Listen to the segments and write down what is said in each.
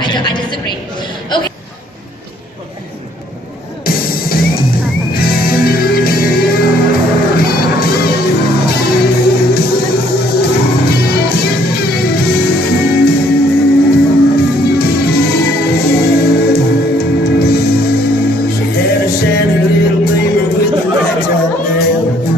I disagree. Okay.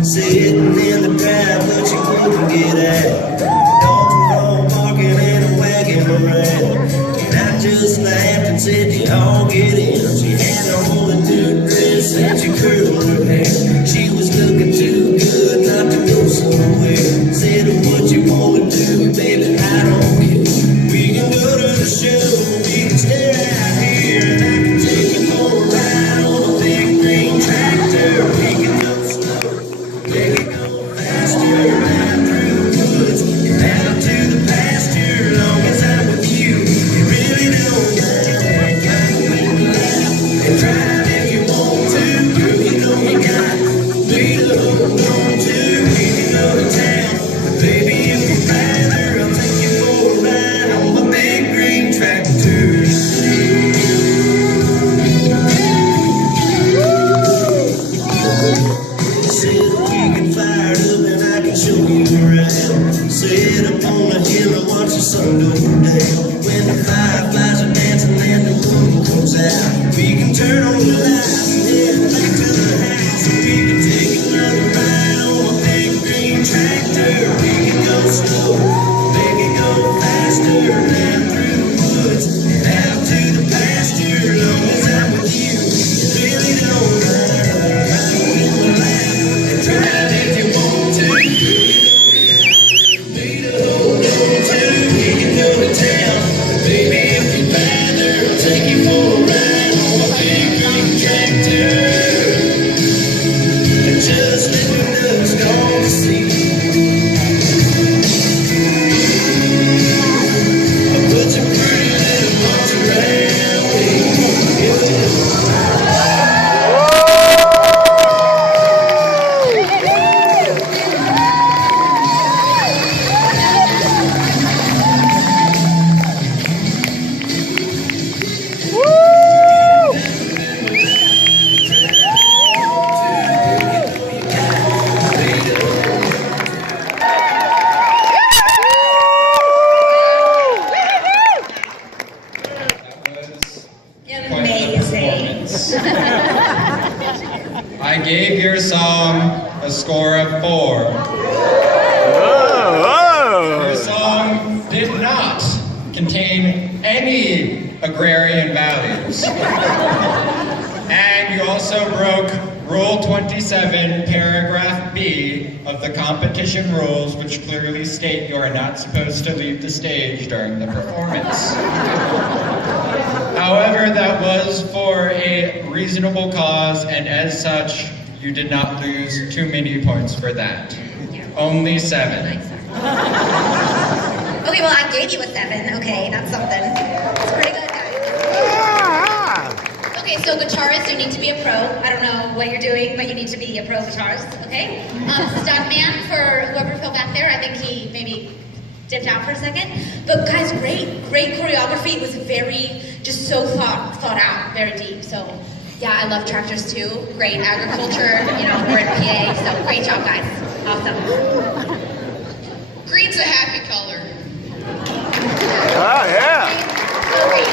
Sitting in the drive, but she couldn't get out. Dog barking and a wagging around. And I just laughed and said, you all get in. She had on a new dress and she curled her hair. She was looking too good not to go somewhere. Said, what you wanna do, baby, I don't care. We can go to the show, we can stay out here, and I can take you for a ride on a big green tractor. We can go slow. Make it go faster, down through the woods, and out to the pasture. Long as I'm with you, you really don't mind. Come and laugh and drive if you want to. Girl, you know you got me to hold on to. We can go to town, baby, if you'd rather, I'll take you for a ride on my big green tractor. Show you around. Sit up on a hill and watch the sun go down. When the fireflies are dancing and the moon comes out, we can turn on the lights and head back to the house. And we can take another ride on a big green tractor. We can go slow, make it go faster, down through the woods and out to the pasture. Long as I'm with you, you really don't mind. Come and laugh and drive if you want to. I gave your song a score of 4. Your song did not contain any agrarian values. And you also broke Rule 27, Paragraph B of the competition rules, which clearly state you are not supposed to leave the stage during the performance. However, that was for a reasonable cause, and as such, you did not lose too many points for that. Only 7. Okay, well, I gave you a 7. Okay, that's something. It's pretty good, guys. Okay, so guitarist, you need to be a pro. I don't know what you're doing, but you need to be a pro guitarist, okay? Stuntman, for whoever fell back there, I think he maybe dipped out for a second. But guys, great choreography. It was very, just so thought out, very deep. So yeah, I love tractors too. Great agriculture, you know, we're in PA, so great job, guys. Awesome. Green's a happy color. Oh, yeah. So great.